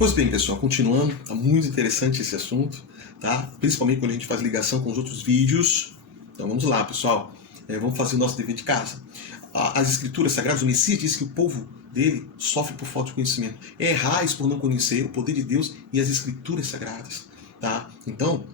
Pois bem, pessoal, continuando, tá muito interessante esse assunto, tá? Principalmente quando a gente faz ligação com os outros vídeos. Então vamos lá, pessoal. Vamos fazer o nosso dever de casa. As escrituras sagradas, o Messias disse que o povo dele sofre por falta de conhecimento. Errais por não conhecer o poder de Deus e as escrituras sagradas, tá? Então,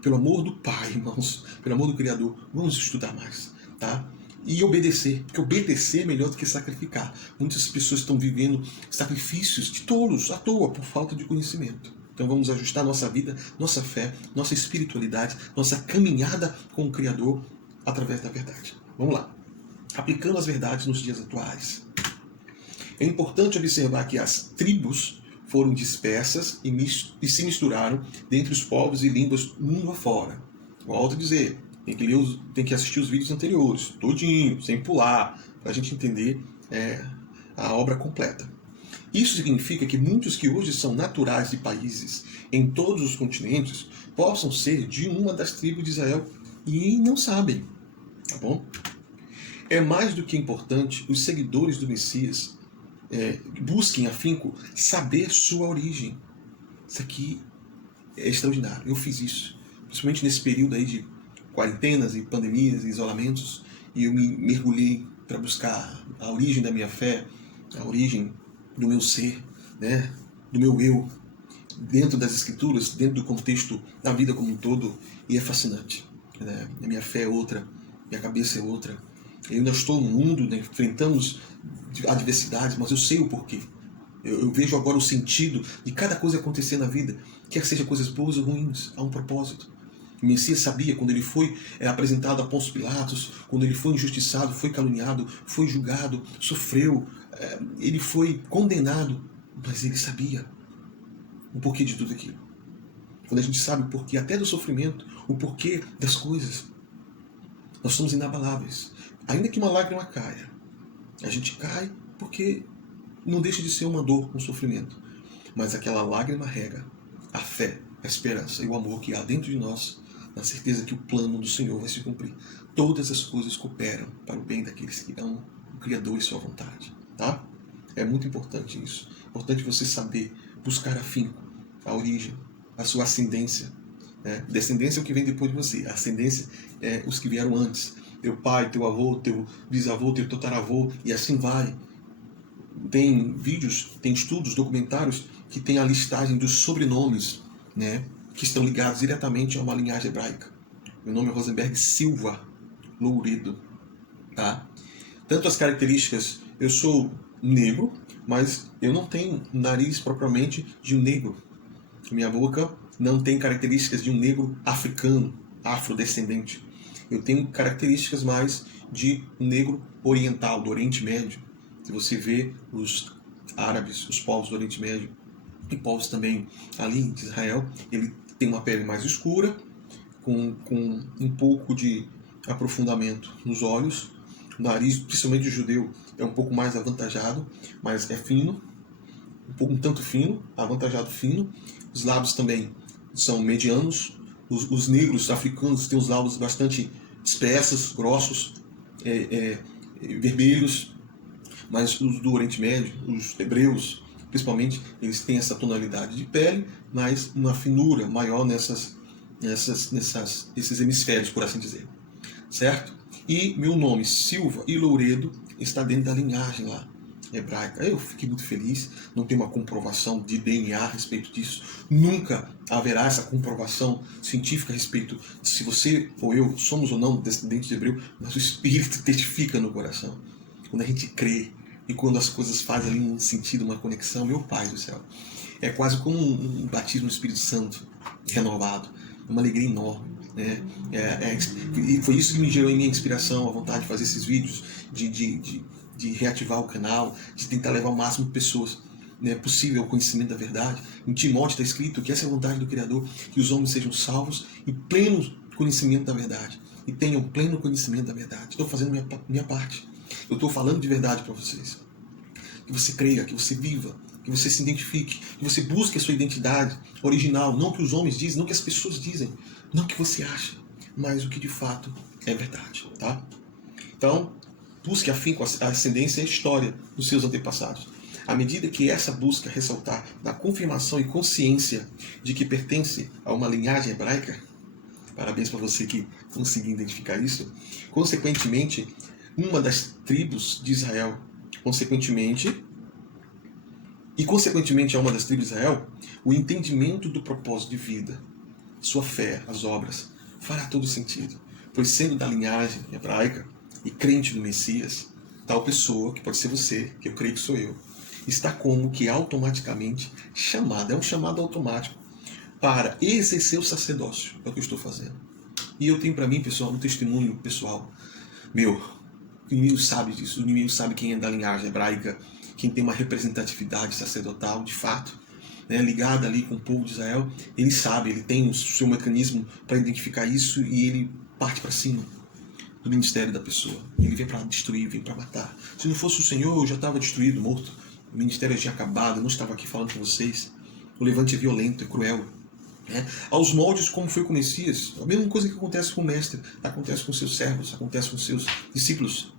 pelo amor do Pai, irmãos, pelo amor do Criador, vamos estudar mais, tá? E obedecer, porque obedecer é melhor do que sacrificar. Muitas pessoas estão vivendo sacrifícios de tolos, à toa, por falta de conhecimento. Então vamos ajustar nossa vida, nossa fé, nossa espiritualidade, nossa caminhada com o Criador através da verdade. Vamos lá. Aplicando as verdades nos dias atuais. É importante observar que as tribos foram dispersas e se misturaram dentre os povos e línguas mundo afora. Volto a dizer, tem que assistir os vídeos anteriores, todinho, sem pular, para a gente entender a obra completa. Isso significa que muitos que hoje são naturais de países em todos os continentes possam ser de uma das tribos de Israel e não sabem, tá bom? É mais do que importante os seguidores do Messias busquem afinco saber sua origem. Isso aqui é extraordinário. Eu fiz isso, principalmente nesse período aí de quarentenas e pandemias e isolamentos, e eu me mergulhei para buscar a origem da minha fé, a origem do meu ser, né, do meu eu, dentro das escrituras, dentro do contexto da vida como um todo, e é fascinante. Né? A minha fé é outra, minha cabeça é outra. Eu ainda estou no mundo, né, enfrentamos adversidades, mas eu sei o porquê. Eu vejo agora o sentido de cada coisa acontecer na vida, quer seja coisas boas ou ruins, há um propósito. O Messias sabia quando ele foi apresentado a Pôncio Pilatos, quando ele foi injustiçado, foi caluniado, foi julgado, sofreu, ele foi condenado, mas ele sabia o porquê de tudo aquilo. Quando a gente sabe o porquê, até do sofrimento, o porquê das coisas, nós somos inabaláveis. Ainda que uma lágrima caia, a gente cai porque não deixa de ser uma dor, um sofrimento. Mas aquela lágrima rega a fé, a esperança e o amor que há dentro de nós, na certeza que o plano do Senhor vai se cumprir. Todas as coisas cooperam para o bem daqueles que amam o Criador e sua vontade. Tá? É muito importante isso. É importante você saber, buscar afinco, a origem, a sua ascendência. Descendência é o que vem depois de você. A ascendência é os que vieram antes. Teu pai, teu avô, teu bisavô, teu tataravô, e assim vai. Tem vídeos, tem estudos, documentários que tem a listagem dos sobrenomes, né, que estão ligados diretamente a uma linhagem hebraica. Meu nome é Rosenberg Silva Louredo. Tá? Tanto as características, eu sou negro, mas eu não tenho nariz propriamente de um negro. Minha boca não tem características de um negro africano, afrodescendente. Eu tenho características mais de um negro oriental, do Oriente Médio. Se você vê os árabes, os povos do Oriente Médio, e povos também ali de Israel, ele tem uma pele mais escura, com um pouco de aprofundamento nos olhos. O nariz, principalmente o judeu, é um pouco mais avantajado, mas é fino, um tanto fino, avantajado fino. Os lábios também são medianos. Os negros africanos têm os lábios bastante espessos, grossos, vermelhos, mas os do Oriente Médio, os hebreus, principalmente, eles têm essa tonalidade de pele, mas uma finura maior nesses hemisférios, por assim dizer. Certo? E meu nome, Silva e Louredo, está dentro da linhagem lá hebraica. Eu fiquei muito feliz, não tem uma comprovação de DNA a respeito disso. Nunca haverá essa comprovação científica a respeito de se você ou eu somos ou não descendentes de hebreu, mas o Espírito testifica no coração. Quando a gente crê e quando as coisas fazem ali um sentido, uma conexão, meu Pai do céu, é quase como um batismo no Espírito Santo renovado, uma alegria enorme. E foi isso que me gerou em minha inspiração, a vontade de fazer esses vídeos, de reativar o canal, de tentar levar o máximo de pessoas possível ao conhecimento da verdade. Em Timóteo está escrito que essa é a vontade do Criador, que os homens sejam salvos e pleno conhecimento da verdade, e tenham pleno conhecimento da verdade. Estou fazendo minha parte. Eu estou falando de verdade para vocês. Que você creia, que você viva, que você se identifique, que você busque a sua identidade original, não o que os homens dizem, não o que as pessoas dizem, não o que você acha, mas o que de fato é verdade. Tá? Então, busque afinco a ascendência e a história dos seus antepassados. À medida que essa busca ressaltar da confirmação e consciência de que pertence a uma linhagem hebraica, parabéns para você que conseguiu identificar isso, consequentemente, uma das tribos de Israel, consequentemente a uma das tribos de Israel, o entendimento do propósito de vida, sua fé, as obras, fará todo sentido. Pois sendo da linhagem hebraica e crente do Messias, tal pessoa, que pode ser você, que eu creio que sou eu, está como que automaticamente chamada, é um chamado automático, para exercer o sacerdócio. É o que eu estou fazendo. E eu tenho para mim, pessoal, um testemunho pessoal meu. O inimigo sabe disso, o inimigo sabe quem é da linhagem hebraica, quem tem uma representatividade sacerdotal, de fato, né, ligada ali com o povo de Israel. Ele sabe, ele tem o seu mecanismo para identificar isso e ele parte para cima do ministério da pessoa. Ele vem para destruir, vem para matar. Se não fosse o Senhor, eu já estava destruído, morto. O ministério já tinha acabado, eu não estava aqui falando com vocês. O levante é violento, é cruel. Aos moldes como foi com o Messias, a mesma coisa que acontece com o mestre, acontece com seus servos, acontece com seus discípulos.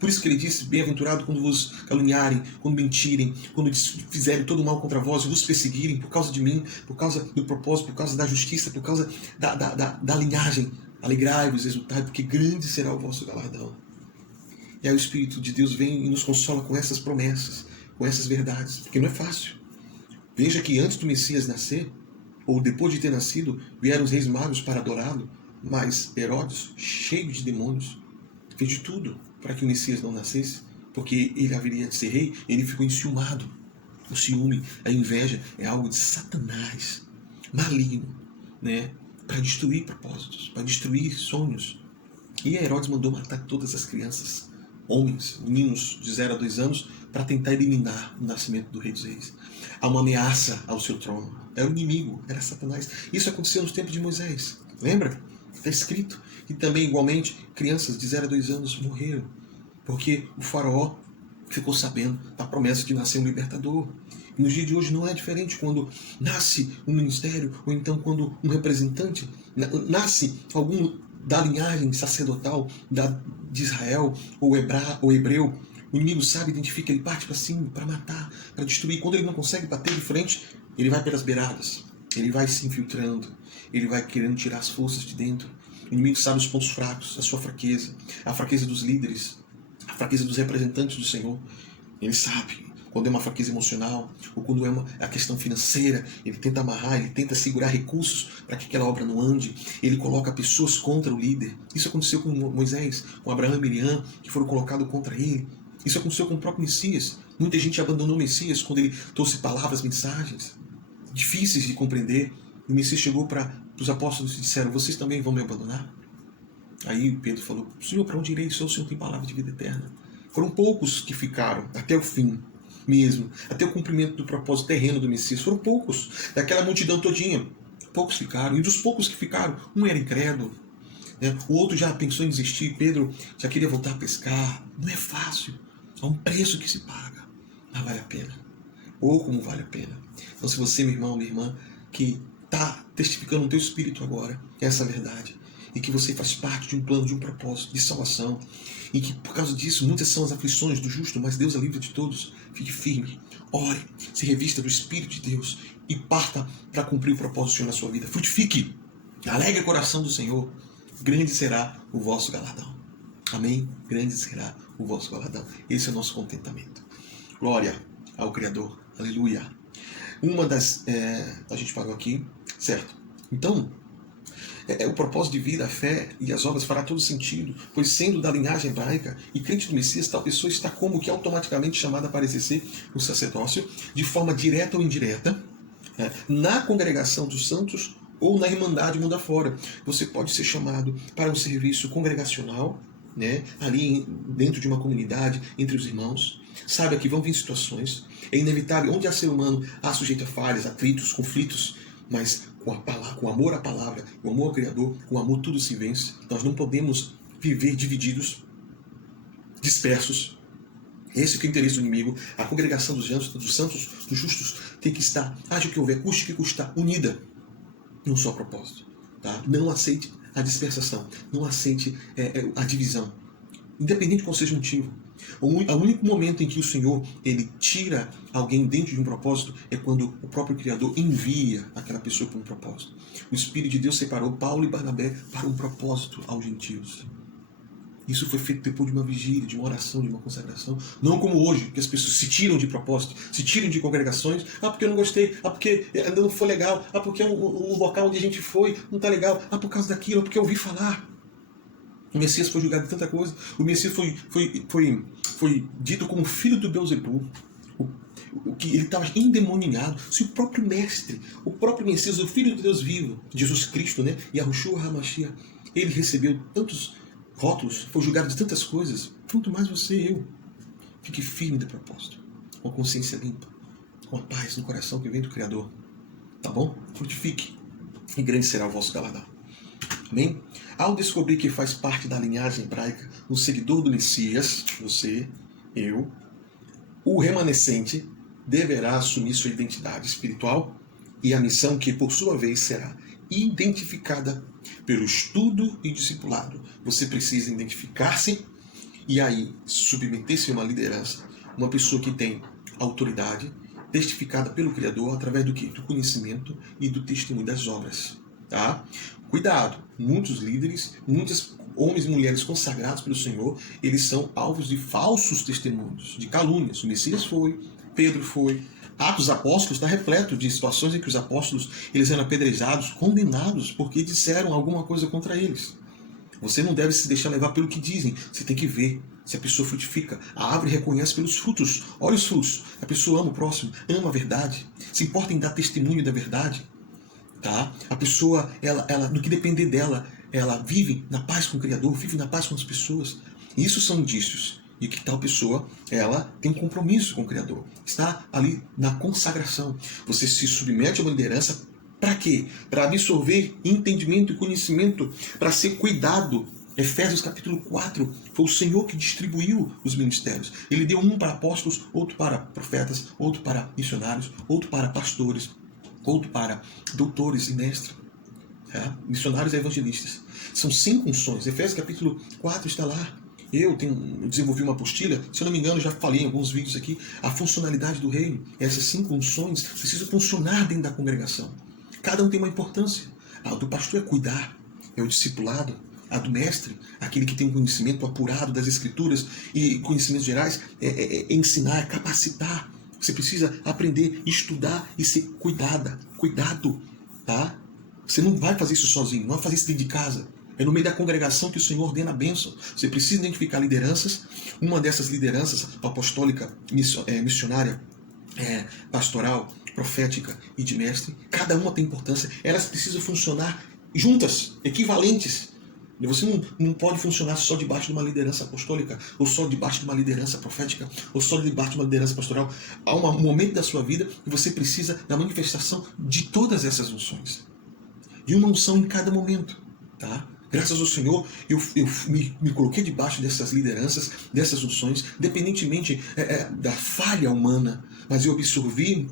Por isso que ele disse, bem-aventurado quando vos caluniarem, quando mentirem, quando fizerem todo mal contra vós, vos perseguirem por causa de mim, por causa do propósito, por causa da justiça, por causa da linhagem. Alegrai-vos, exultai, porque grande será o vosso galardão. E aí o Espírito de Deus vem e nos consola com essas promessas, com essas verdades, porque não é fácil. Veja que antes do Messias nascer, ou depois de ter nascido, vieram os reis magos para adorá-lo, mas Herodes, cheio de demônios, fez de tudo para que o Messias não nascesse, porque ele haveria de ser rei. Ele ficou enciumado. O ciúme, a inveja é algo de Satanás, maligno, né? Para destruir propósitos, para destruir sonhos. E Herodes mandou matar todas as crianças, homens, meninos de 0 a 2 anos, para tentar eliminar o nascimento do Rei dos Reis. Há uma ameaça ao seu trono. Era o inimigo, era Satanás. Isso aconteceu nos tempos de Moisés. Lembra? Está escrito. E também, igualmente, crianças de 0 a 2 anos morreram, porque o faraó ficou sabendo da promessa de nascer um libertador. E nos dias de hoje não é diferente. Quando nasce um ministério, ou então quando um representante, nasce algum da linhagem sacerdotal de Israel, ou hebreu, o inimigo sabe, identifica, ele parte para cima, para matar, para destruir. Quando ele não consegue bater de frente, ele vai pelas beiradas, ele vai se infiltrando, ele vai querendo tirar as forças de dentro. O inimigo sabe os pontos fracos, a sua fraqueza, a fraqueza dos líderes, a fraqueza dos representantes do Senhor. Ele sabe quando é uma fraqueza emocional, ou quando é a questão financeira. Ele tenta amarrar, ele tenta segurar recursos para que aquela obra não ande. Ele coloca pessoas contra o líder. Isso aconteceu com Moisés, com Abraão e Miriam, que foram colocados contra ele. Isso aconteceu com o próprio Messias. Muita gente abandonou o Messias quando ele trouxe palavras, mensagens difíceis de compreender. O Messias chegou para os apóstolos e disseram: vocês também vão me abandonar? Aí Pedro falou: Senhor, para onde irei? Só o Senhor tem palavra de vida eterna. Foram poucos que ficaram até o fim mesmo, até o cumprimento do propósito terreno do Messias. Foram poucos, daquela multidão todinha. Poucos ficaram, e dos poucos que ficaram, um era incrédulo, né? O outro já pensou em desistir. Pedro já queria voltar a pescar. Não é fácil, há um preço que se paga, mas vale a pena. Ou como vale a pena. Então, se você, meu irmão, minha irmã, que está testificando no teu espírito agora essa verdade, e que você faz parte de um plano, de um propósito de salvação, e que por causa disso muitas são as aflições do justo, mas Deus é livre de todos, fique firme, ore, se revista do Espírito de Deus e parta para cumprir o propósito do Senhor na sua vida. Frutifique, alegre o coração do Senhor, grande será o vosso galardão. Amém? Grande será o vosso galardão. Esse é o nosso contentamento. Glória ao Criador. Aleluia. Uma das... a gente parou aqui, certo? Então, o propósito de vida, a fé e as obras fará todo sentido, pois sendo da linhagem hebraica e crente do Messias, tal pessoa está como que automaticamente chamada para exercer o sacerdócio de forma direta ou indireta, na congregação dos santos ou na irmandade mundo afora. Você pode ser chamado para um serviço congregacional, né, ali dentro de uma comunidade, entre os irmãos. Saiba que vão vir situações, é inevitável, onde há ser humano, há sujeito a falhas, atritos, conflitos, mas com amor à palavra, com amor ao Criador, com amor tudo se vence. Nós não podemos viver divididos, dispersos. Esse é o interesse do inimigo. A congregação dos santos, dos justos, tem que estar, haja o que houver, custe o que custar, unida num só propósito. Tá? Não aceite a dispersação, não aceite a divisão, independente de qual seja o motivo. O único momento em que o Senhor ele tira alguém dentro de um propósito é quando o próprio Criador envia aquela pessoa para um propósito. O Espírito de Deus separou Paulo e Barnabé para um propósito aos gentios. Isso foi feito depois de uma vigília, de uma oração, de uma consagração. Não como hoje, que as pessoas se tiram de propósito, se tiram de congregações. Ah, porque eu não gostei. Ah, porque ainda não foi legal. Ah, porque o local onde a gente foi não está legal. Ah, por causa daquilo. Ah, porque eu ouvi falar. O Messias foi julgado de tanta coisa. O Messias foi dito como filho do Beelzebul. O que ele estava endemoniado. Se o próprio mestre, o próprio Messias, o Filho de Deus vivo, Jesus Cristo, né? Yahushua HaMashiach, ele recebeu tantos rótulos, foi julgado de tantas coisas, quanto mais você e eu. Fique firme de propósito, com a consciência limpa, com a paz no coração que vem do Criador. Tá bom? Frutifique, e grande será o vosso galardão. Amém? Ao descobrir que faz parte da linhagem hebraica, o seguidor do Messias, você, eu, o remanescente deverá assumir sua identidade espiritual e a missão que, por sua vez, será identificada pelo estudo e discipulado. Você precisa identificar-se e aí submeter-se a uma liderança, uma pessoa que tem autoridade, testificada pelo Criador através do quê? Do conhecimento e do testemunho das obras. Tá? Cuidado, muitos líderes, muitos homens e mulheres consagrados pelo Senhor, eles são alvos de falsos testemunhos, de calúnias. O Messias foi, Pedro foi. Atos dos Apóstolos está repleto de situações em que os apóstolos eles eram apedrejados, condenados, porque disseram alguma coisa contra eles. Você não deve se deixar levar pelo que dizem. Você tem que ver se a pessoa frutifica. A árvore reconhece pelos frutos. Olha os frutos. A pessoa ama o próximo, ama a verdade, se importa em dar testemunho da verdade. Tá? A pessoa, ela, no que depender dela, ela vive na paz com o Criador, vive na paz com as pessoas. Isso são indícios de que tal pessoa, ela tem um compromisso com o Criador. Está ali na consagração. Você se submete a uma liderança para quê? Para absorver entendimento e conhecimento, para ser cuidado. Efésios capítulo 4, foi o Senhor que distribuiu os ministérios. Ele deu um para apóstolos, outro para profetas, outro para missionários, outro para pastores, outro para doutores e mestres, missionários e evangelistas. São 5 unções. Efésios capítulo 4 está lá. Eu desenvolvi uma apostila, se eu não me engano, já falei em alguns vídeos aqui, a funcionalidade do reino. Essas 5 unções precisam funcionar dentro da congregação. Cada um tem uma importância. A do pastor é cuidar, é o discipulado. A do mestre, aquele que tem um conhecimento apurado das escrituras e conhecimentos gerais, é ensinar, é capacitar. Você precisa aprender, estudar e ser cuidado, tá? Você não vai fazer isso sozinho, não vai fazer isso dentro de casa. É no meio da congregação que o Senhor ordena a bênção. Você precisa identificar lideranças. Uma dessas lideranças, apostólica, missionária, pastoral, profética e de mestre, cada uma tem importância. Elas precisam funcionar juntas, equivalentes. Você não pode funcionar só debaixo de uma liderança apostólica, ou só debaixo de uma liderança profética, ou só debaixo de uma liderança pastoral. Há um momento da sua vida que você precisa da manifestação de todas essas unções. De uma unção em cada momento. Tá? Graças ao Senhor, eu me coloquei debaixo dessas lideranças, dessas unções, independentemente da falha humana, mas eu absorvi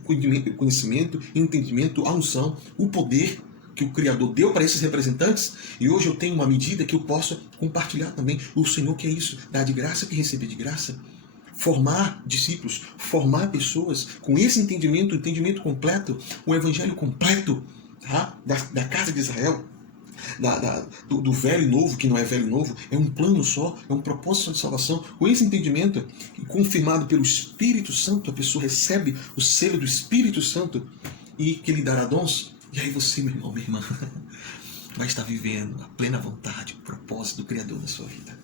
conhecimento, entendimento, a unção, o poder que o Criador deu para esses representantes, e hoje eu tenho uma medida que eu possa compartilhar também. O Senhor quer isso, dar de graça que receber de graça. Formar discípulos, formar pessoas com esse entendimento completo, o evangelho completo, tá? da casa de Israel, do velho e novo, que não é velho e novo, é um plano só, é um propósito de salvação. Com esse entendimento, confirmado pelo Espírito Santo, a pessoa recebe o selo do Espírito Santo e que lhe dará dons. E aí você, meu irmão, minha irmã, vai estar vivendo a plena vontade, o propósito do Criador na sua vida.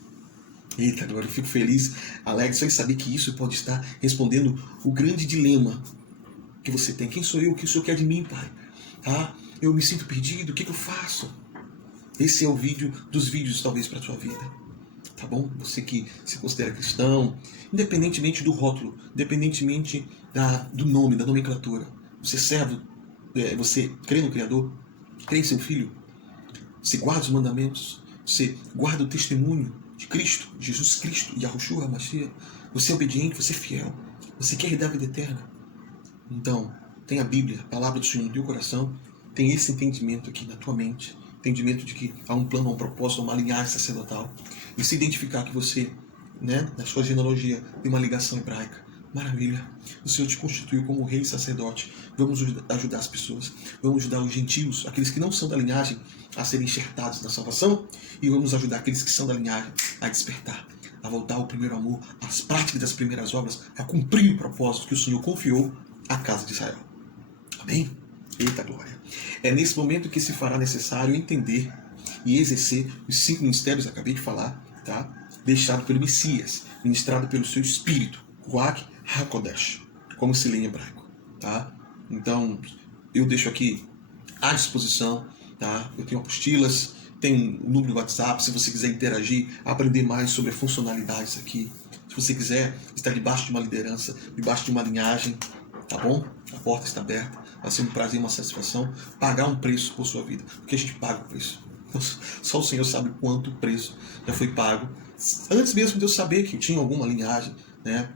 Eita, agora eu fico feliz, alegre, só em saber que isso pode estar respondendo o grande dilema que você tem. Quem sou eu? O que o Senhor quer de mim, Pai? Eu me sinto perdido, o que eu faço? Esse é o vídeo dos vídeos, talvez, para a sua vida. Tá bom? Você que se considera cristão, independentemente do rótulo, independentemente do nome, da nomenclatura, você serve, você crê no Criador, crê em seu Filho, você guarda os mandamentos, você guarda o testemunho de Cristo, Jesus Cristo, Yahushua HaMashiach, você é obediente, você é fiel, você quer herdar a vida eterna. Então, tem a Bíblia, a palavra do Senhor no teu coração, tem esse entendimento aqui na tua mente, entendimento de que há um plano, há um propósito, há uma linhagem sacerdotal, e se identificar que você né, na sua genealogia, tem uma ligação hebraica. Maravilha. O Senhor te constituiu como rei e sacerdote. Vamos ajudar as pessoas. Vamos ajudar os gentios, aqueles que não são da linhagem, a serem enxertados na salvação. E vamos ajudar aqueles que são da linhagem a despertar, a voltar ao primeiro amor, às práticas das primeiras obras, a cumprir o propósito que o Senhor confiou à casa de Israel. Amém? Eita glória. É nesse momento que se fará necessário entender e exercer os 5 ministérios, acabei de falar, tá? Deixado pelo Messias, ministrado pelo seu Espírito, Ruach HaKodesh, como se lê em hebraico, tá? Então, eu deixo aqui à disposição, tá? Eu tenho apostilas, tem o número do WhatsApp, se você quiser interagir, aprender mais sobre as funcionalidades aqui. Se você quiser estar debaixo de uma liderança, debaixo de uma linhagem, tá bom? A porta está aberta, vai ser um prazer e uma satisfação pagar um preço por sua vida, porque a gente paga o preço. Só o Senhor sabe quanto o preço já foi pago. Antes mesmo de eu saber que eu tinha alguma linhagem, né,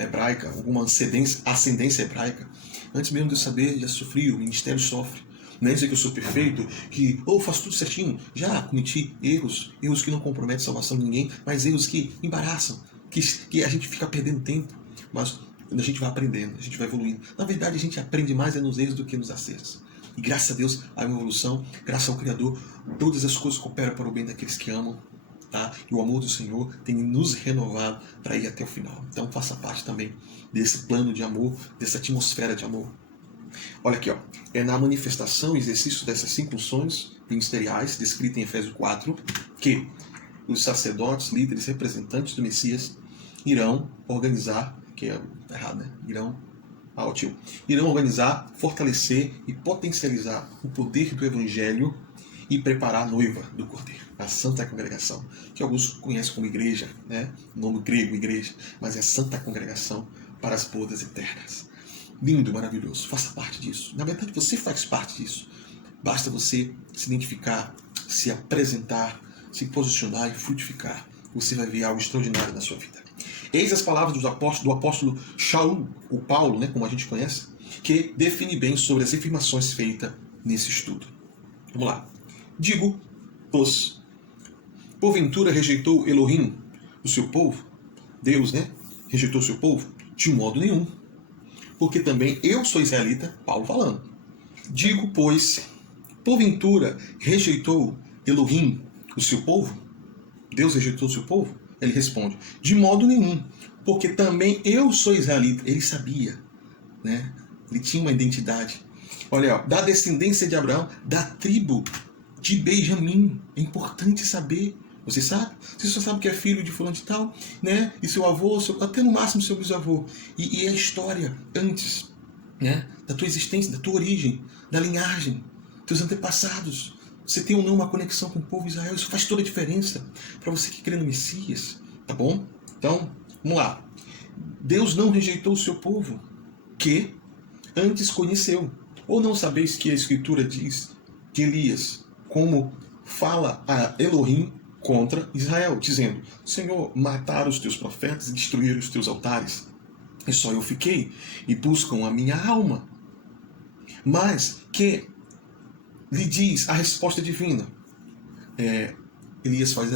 hebraica, alguma ascendência hebraica, antes mesmo de eu saber, já sofri, o ministério sofre. Não é dizer que eu sou perfeito, que faço tudo certinho. Já cometi erros que não comprometem a salvação de ninguém, mas erros que embaraçam, que a gente fica perdendo tempo. Mas a gente vai aprendendo, a gente vai evoluindo. Na verdade, a gente aprende mais nos erros do que nos acertos. E graças a Deus há uma evolução, graças ao Criador, todas as coisas cooperam para o bem daqueles que amam. Tá? E o amor do Senhor tem nos renovado para ir até o final. Então faça parte também desse plano de amor, dessa atmosfera de amor. Olha aqui, ó. É na manifestação e exercício dessas 5 funções ministeriais, descritas em Efésios 4, que os sacerdotes, líderes, representantes do Messias irão organizar, que é errado, né? Irão organizar, fortalecer e potencializar o poder do Evangelho e preparar a noiva do Cordeiro, a Santa Congregação, que alguns conhecem como igreja, né? O nome grego, igreja, mas é Santa Congregação para as bodas eternas. Lindo, maravilhoso, faça parte disso. Na verdade, você faz parte disso. Basta você se identificar, se apresentar, se posicionar e frutificar. Você vai ver algo extraordinário na sua vida. Eis as palavras do apóstolo Shaul, o Paulo, né, como a gente conhece, que define bem sobre as afirmações feitas nesse estudo. Vamos lá. Digo, pois, porventura rejeitou Elohim o seu povo? Deus, né? Rejeitou o seu povo? De modo nenhum. Porque também eu sou israelita, Paulo falando. Digo, pois, porventura rejeitou Elohim o seu povo? Deus rejeitou o seu povo? Ele responde, de modo nenhum, porque também eu sou israelita. Ele sabia, né? Ele tinha uma identidade. Olha, ó, da descendência de Abraão, da tribo de Benjamim. É importante saber. Você sabe? Você só sabe que é filho de fulano de tal, né? E seu avô, até no máximo seu bisavô. E a história antes, né? Da tua existência, da tua origem, da linhagem, teus antepassados. Você tem ou não uma conexão com o povo de Israel. Isso faz toda a diferença para você que crê no Messias. Tá bom? Então, vamos lá. Deus não rejeitou o seu povo, que antes conheceu. Ou não sabeis que a Escritura diz de Elias, como fala a Elohim contra Israel, dizendo, Senhor, mataram os teus profetas e destruíram os teus altares. E só eu fiquei, e buscam a minha alma. Mas que lhe diz a resposta divina. Elias faz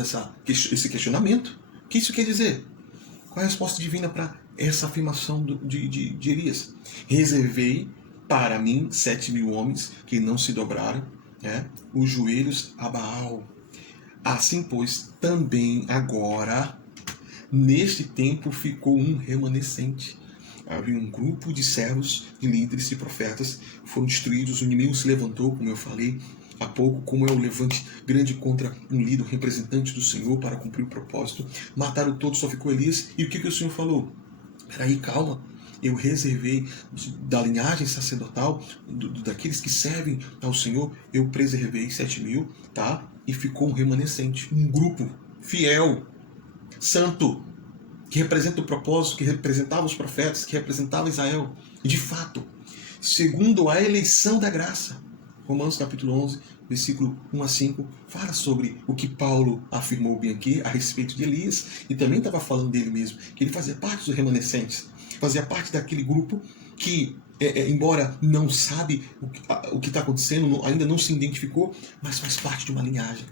esse questionamento. O que isso quer dizer? Qual é a resposta divina para essa afirmação de Elias? Reservei para mim 7.000 homens que não se dobraram, né, os joelhos a Baal. Assim, pois, também agora, neste tempo, ficou um remanescente. Havia um grupo de servos, de líderes e profetas, foram destruídos, o inimigo se levantou, como eu falei há pouco, como é o levante grande contra um líder, um representante do Senhor para cumprir o propósito. Mataram todos, só ficou Elias. E o que o Senhor falou? Peraí, calma. Eu reservei da linhagem sacerdotal, daqueles que servem ao Senhor, eu preservei 7.000, tá? E ficou um remanescente, um grupo fiel, santo, que representa o propósito, que representava os profetas, que representava Israel. E de fato, segundo a eleição da graça, Romanos capítulo 11, versículo 1 a 5, fala sobre o que Paulo afirmou bem aqui a respeito de Elias, e também estava falando dele mesmo, que ele fazia parte dos remanescentes, fazia parte daquele grupo que, embora não sabe o que está acontecendo, ainda não se identificou, mas faz parte de uma linhagem.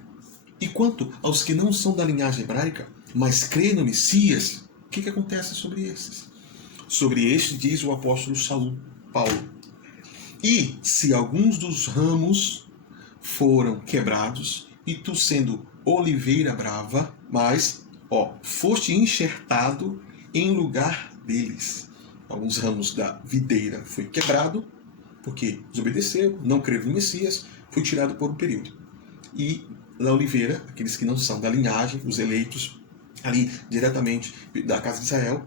E quanto aos que não são da linhagem hebraica, mas crê no Messias, o que acontece sobre esses? Sobre este diz o apóstolo Paulo: e se alguns dos ramos foram quebrados, e tu sendo oliveira brava, mas, foste enxertado em lugar deles. Alguns ramos da videira foi quebrado, porque desobedeceu, não creram no Messias, foi tirado por um período. E da oliveira, aqueles que não são da linhagem, os eleitos, ali diretamente da casa de Israel,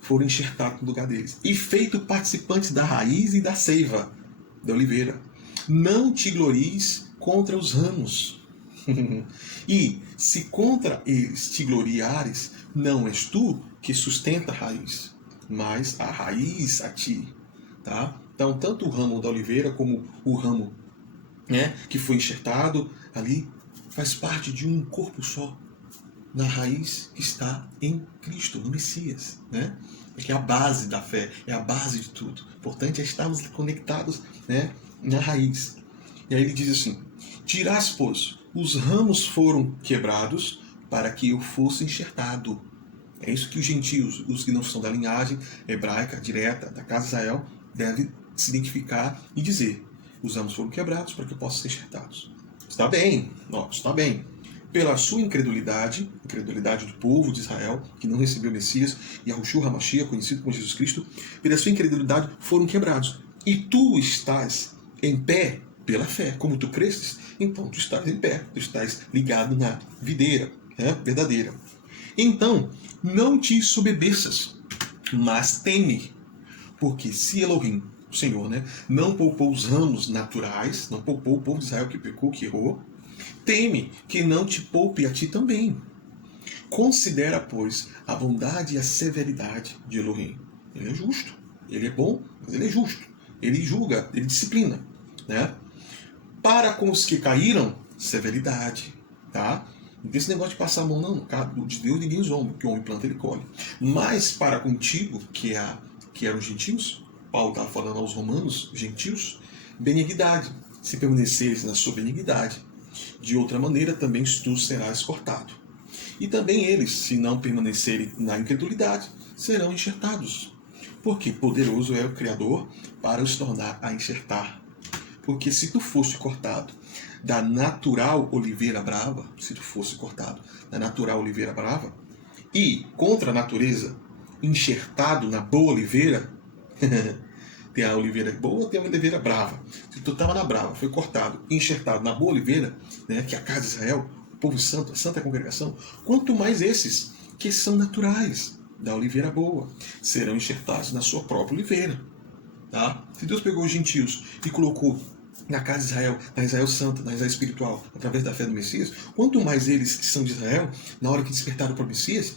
foram enxertados no lugar deles. E feito participantes da raiz e da seiva da oliveira. Não te glories contra os ramos. E se contra eles te gloriares, não és tu que sustenta a raiz, mas a raiz a ti. Tá? Então, tanto o ramo da oliveira como o ramo, né, que foi enxertado ali, faz parte de um corpo só, na raiz que está em Cristo, no Messias, né? Que é a base da fé, é a base de tudo. O importante é estarmos conectados, né, na raiz. E aí ele diz assim: dirás, pois, os ramos foram quebrados para que eu fosse enxertado. É isso que os gentios, os que não são da linhagem hebraica direta da casa de Israel, devem se identificar e dizer: os ramos foram quebrados para que eu possa ser enxertados. Está bem, está bem. Pela sua incredulidade, incredulidade do povo de Israel, que não recebeu o Messias, e Yahushua HaMashiach, conhecido como Jesus Cristo, pela sua incredulidade foram quebrados. E tu estás em pé pela fé. Como tu cresces, então tu estás em pé, tu estás ligado na videira, verdadeira. Então, não te soberbeças, mas teme, porque se Elohim, o Senhor, não poupou os ramos naturais, não poupou o povo de Israel que pecou, que errou, teme que não te poupe a ti também. Considera, pois, a bondade e a severidade de Elohim. Ele é justo, ele é bom, mas ele é justo. Ele julga, ele disciplina, né? Para com os que caíram, severidade, tá? Não tem esse negócio de passar a mão, não. De Deus ninguém zomba, que o homem planta, ele colhe. Mas para contigo, que eram os gentios, Paulo estava falando aos romanos, gentios, benignidade. Se permaneceres na sua benignidade, de outra maneira também tu serás cortado. E também eles, se não permanecerem na incredulidade, serão enxertados. Porque poderoso é o Criador para os tornar a enxertar. Porque se tu fosse cortado da natural oliveira brava, e contra a natureza, enxertado na boa oliveira, tem a oliveira boa, tem a oliveira brava. Se tu estava na brava, foi cortado, enxertado na boa oliveira, que é a casa de Israel, o povo santo, a santa congregação, quanto mais esses que são naturais da oliveira boa serão enxertados na sua própria oliveira. Tá? Se Deus pegou os gentios e colocou na casa de Israel, na Israel santa, na Israel espiritual, através da fé do Messias, quanto mais eles que são de Israel, na hora que despertaram para o Messias,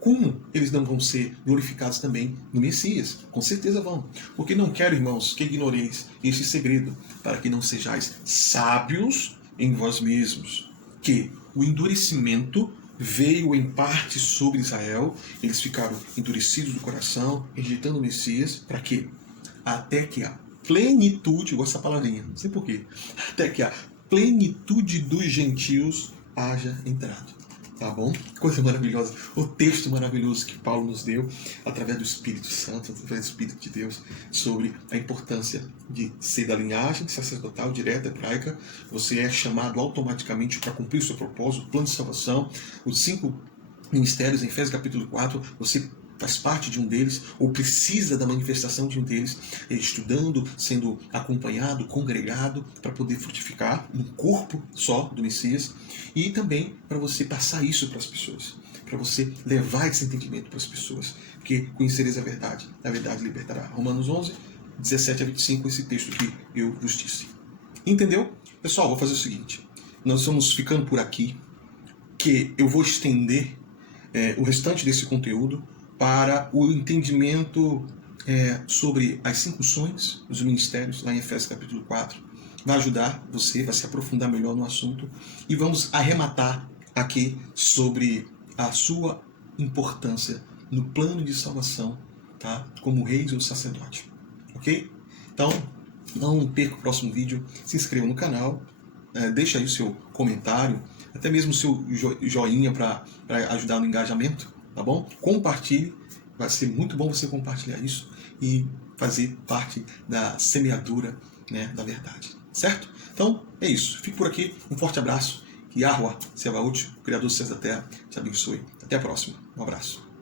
como eles não vão ser glorificados também no Messias? Com certeza vão. Porque não quero, irmãos, que ignoreis este segredo, para que não sejais sábios em vós mesmos, que o endurecimento veio em parte sobre Israel, eles ficaram endurecidos do coração, rejeitando o Messias, para quê? Até que a plenitude, eu gosto dessa palavrinha, não sei porquê, até que a plenitude dos gentios haja entrado. Tá bom? Coisa maravilhosa. O texto maravilhoso que Paulo nos deu, através do Espírito Santo, através do Espírito de Deus, sobre a importância de ser da linhagem sacerdotal direta, hebraica. Você é chamado automaticamente para cumprir o seu propósito, o plano de salvação, os 5 ministérios em Efésios capítulo 4, você faz parte de um deles, ou precisa da manifestação de um deles, estudando, sendo acompanhado, congregado, para poder frutificar no corpo só do Messias, e também para você passar isso para as pessoas, para você levar esse entendimento para as pessoas, porque conhecereis a verdade libertará. Romanos 11, 17 a 25, esse texto que eu vos disse. Entendeu? Pessoal, vou fazer o seguinte, nós estamos ficando por aqui, que eu vou estender o restante desse conteúdo para o entendimento sobre as 5 funções dos ministérios, lá em Efésios capítulo 4. Vai ajudar você, vai se aprofundar melhor no assunto. E vamos arrematar aqui sobre a sua importância no plano de salvação, tá? Como reis ou sacerdote. Ok? Então, não perca o próximo vídeo. Se inscreva no canal, deixa aí o seu comentário, até mesmo o seu joinha para ajudar no engajamento, tá bom? Compartilhe, vai ser muito bom você compartilhar isso e fazer parte da semeadura, né, da verdade, certo? Então, é isso. Fico por aqui. Um forte abraço. Que Yahweh, Sebaot, o Criador dos céus da terra, te abençoe. Até a próxima. Um abraço.